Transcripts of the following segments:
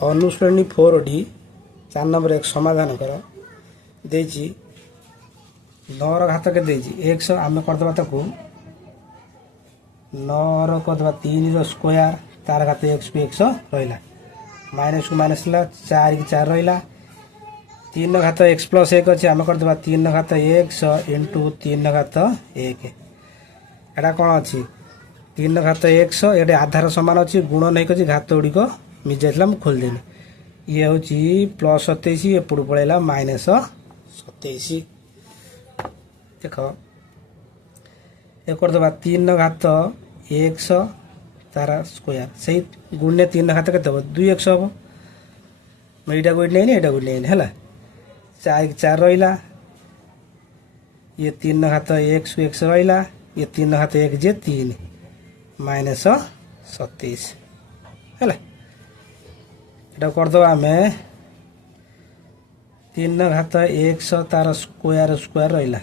अनुश्रेणी 4D 4 number एक समाधान कर देजी 9 घात के देजी एक्स आम करदे ताकू 9 करदे 3 स्क्वायर तार घात एक्स को एक्स रहा माइनस को माइनस 4 की 4 रहा 3 घात एक्स प्लस 1 अच्छे आम करदे 3 घात एक्स इंटू 3 घात 1 एटा कौन अच्छी 3 घात एक्स ये आधार सामान अच्छी गुण नहीं कर घात गुड़िक मिस जाता मुझे खोलदेनी ये हूँ प्लस 27 एपटू पलैला माइनस 27 देख ये करदे 3 घात एक्स तार स्क्वायर से गुणे 3 घात के 2 एक्स हम यहाँ को नहीं यहाँ को नहीं है 4 की 4 रहा ये 3 घात एक्स को एक्स रहा ये 3 घात 1 जे 3 माइनस 27 है यहाँ करदे आम 3 घात एक्स तार स्क्वायर स्क्वायर रहा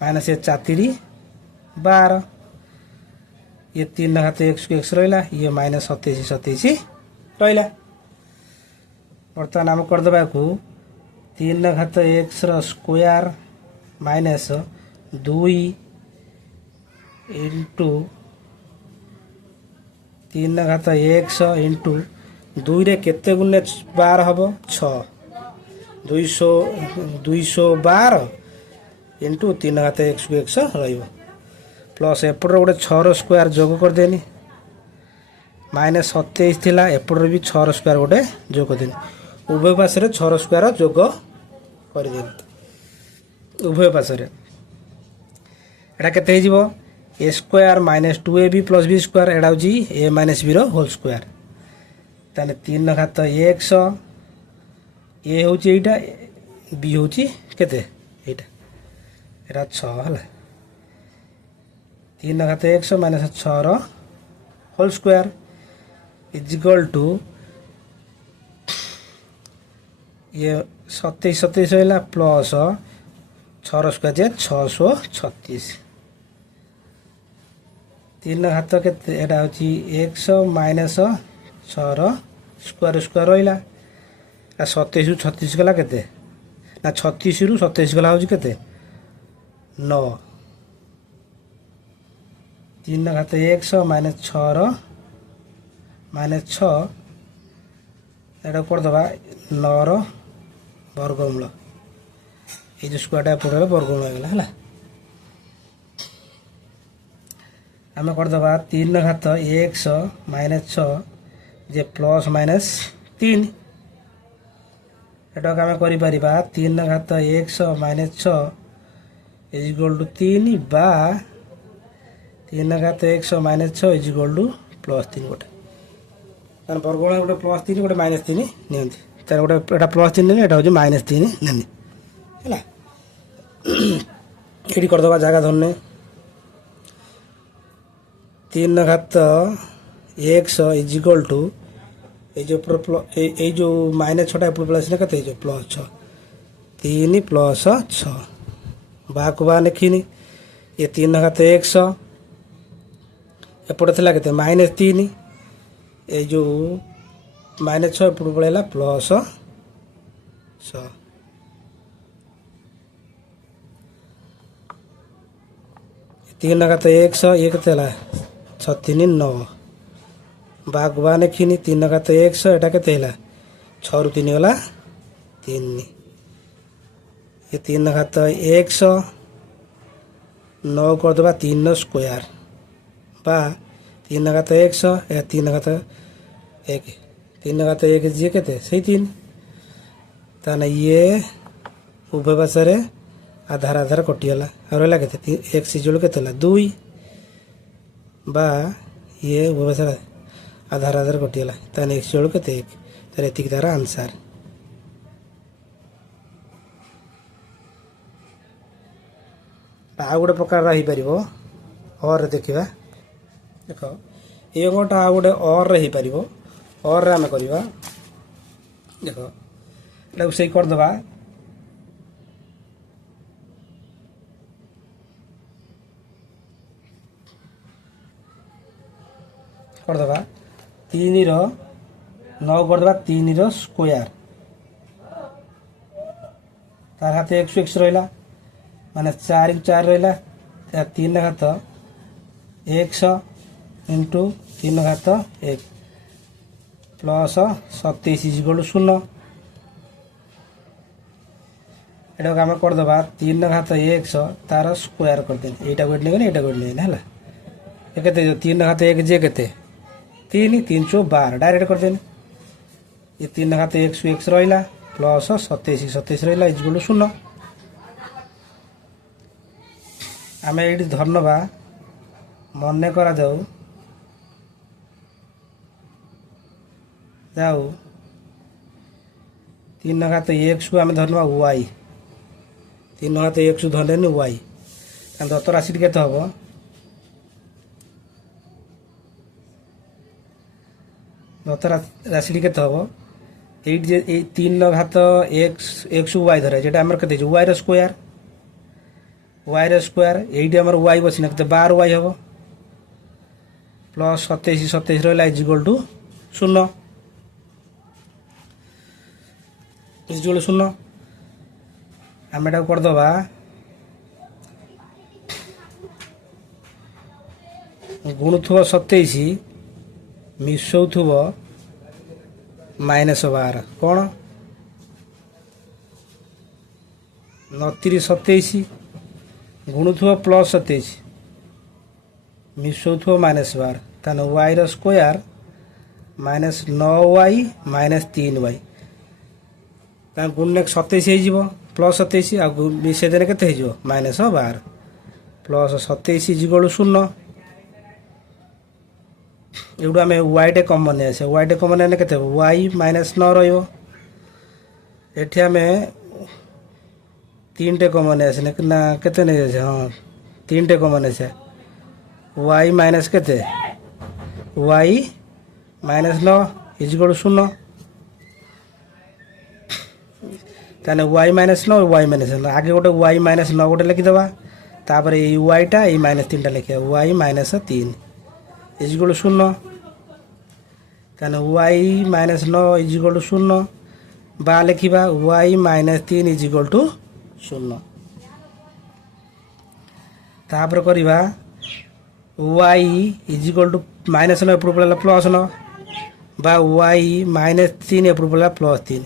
माइनस ये 4 12 ये 3 घात एक्स को एक्स रहा ये माइनस 27 27 रहा बर्तमान आम करदे को 3 घात एक्स स्क्वायर माइनस 2 इंटू 3 घात एक्स इंटू 2 रे केते गुणे 12 हम 6 212 इंटू 3 घात एक्स को एक्स रहा प्लस एपटर गोटे 6 स्क्वायर जोग करदेनी माइनस 27 थिला एपटर भी 6 स्क्वायर गोटे जोग करदेनी उभय पास 6 स्क्वायर जोग करदेनी उभय पास एटा केते हो a square minus 2ab plus b square एटा हूँ a minus b whole square ताने 3 घात एक्स ए हूँ यहाँ बी हूँ केते यहाँ 6 है 3 घात x minus 6 whole square is equal to ये 27 27 रहा प्लस 6 स्क्वायर जे 636 3 घात के यहाँ हूँ एक्स माइनस 6 स्क्वायर स्क्वायर रहा 27 रु 36 गला केते ना 36 रु 27 गला हूँ केते 9 3 घात एक्स माइनस 6 माइनस 6 यहाँ करदे 9 वर्गमूल ये जो स्क्वायर पड़े वर्गमूल होगा है आम करदे 3 घात एक्स माइनस 6 जे प्लस माइनस 3 एटा आम कर 3 घात x minus 6 is equal to 3 बा 3 घात x minus 6 is equal to plus 3 गोटे वर्गमूल गोटे प्लस 3 गोटे माइनस 3 नियंती तार गोटे एटा प्लस 3 ने एटा हूँ माइनस 3 नेनी है ये करदे जगह धरने 3 घात एक्स इज इक्वल टू ये जो माइनस 6 एपट प्लस के प्लस 6 3 प्लस 6 बा को बा लिखिनी ये 3 घात एक्स एपटे थी के माइनस 3 ये जो माइनस 6 एपट पलैला प्लस 6 3 घात एक्स ये के 6 3 9 बाग बा लिखिनी 3 घात एक्स एटा के 6 रु 3 गला 3 ये 3 घात एक्स 9 करदे 3 स्क्वायर बा 3 घात एक्स 3 घात 1 3 घात 1 जी के 3 ताने ये उभय पास आधार आधार कटिगला रहा के एक्स इजल के 2 बा ये उभय पास आधार आधार कटिगला ताने एक्स इजल के 1 तार एति तार आंसर आ गोटे प्रकार रही पार और देखा देख ये गोटा आ गोटे और रही पार और आम करवा देख ये से करदे करदे 3 9 करदेबा 3 रो स्क्वायर तार घात x रहिला माने 4 × 4 रहिला 3 घात x इंटू 3 घात 1 प्लस 27 इक्वल 0 एटा आम करदेबा 3 घात x तार स्क्वायर करदे एटा को एटा एटा को है केते 3 घात 1 जे केते 3 3 चौ 12 डायरेक्ट करदे ये 3 घात x रहिला प्लस 27 रहिला इक्वल 0 आम ये धरनवा मन करा जाऊ 3 घात x को आम धरनवा y 3 घात x धरने y दत्त राशि के हम दत्त राशि के हम ये 3 घात x y धर जेटा आम के y स्क्वायर ये y बस 12 y हम प्लस 27 रहा इक्वल टू 0 इक्वल 0 आम एटा करदबा गुणुथुब 27 मिसौथुब -12 कौन 29 27 गुणुथुब प्लस 27 मिसौथुब -12 ताने y रो स्क्वायर -9y -3y गुण 27 हो प्लस 27 आ मिसेदेने के -12 प्लस 27 इक्वल 0 एवढू आम y टे कमन नहीं आसे y टे कमन आने के y -9 रो ये आम 3 टे कमन आसे ना केते नहीं आसे हाँ 3 टे कमन आसे y माइनस केते y -9 इक्वल 0 ताने y -9 y -9 आगे गोटे y -9 गोटे लिखिदबा तापर ये y टा ये -3 टा लिखिया y -3 इक्वल 0 ताने y -9 इक्वल 0 बा लिखिबा y -3 इक्वल टू 0 तापर करिबा y इक्वल टू -9 एप्रूव पड़ला प्लस 9 बा y -3 एप्रूव पड़ला प्लस 3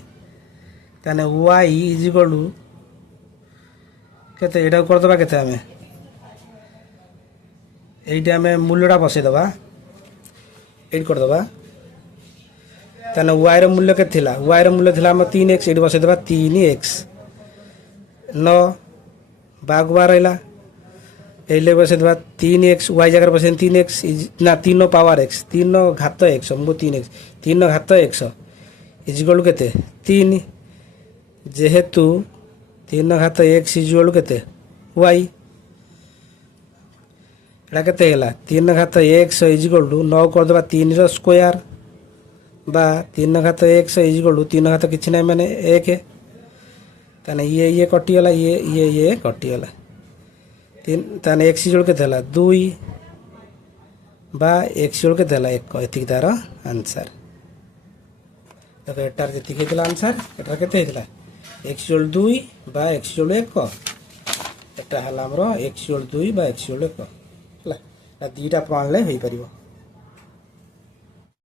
ताने y इक्वल टू केते एटा करदबा केते आमे एइटा आमे मूल्यटा बसेदबा एट करदबा ताने y रो मूल्य के थिला y रो मूल्य थिला हम 3x एट बसेदबा 3x 9 बागवा रहला एले बसेदबा 3x y जगह बसे 3x ना 3 पावर x 3 घात x हमको 3x 3 घात x इक्वल केते 3 जेहेतु 3 घात x इक्वल केते y एटा केते हैला 3 घात x इक्वल टू 9 कर देबा 3 रो स्क्वायर बा 3 घात x इक्वल टू 3 घात किछि नै माने 1 ताने ये कटि गला ये कटि गला 3 ताने x इक्वल केते हैला 2 बा x इक्वल केते हैला 1 एतिक तार आंसर देखो एटार जति केतला आंसर एटार केते हैला x इक्वल 2 बा x इक्वल 1 एटा हला हमरो x इक्वल 2 बा x इक्वल 1 हला दीटा प्रमाण ले होई परिबो।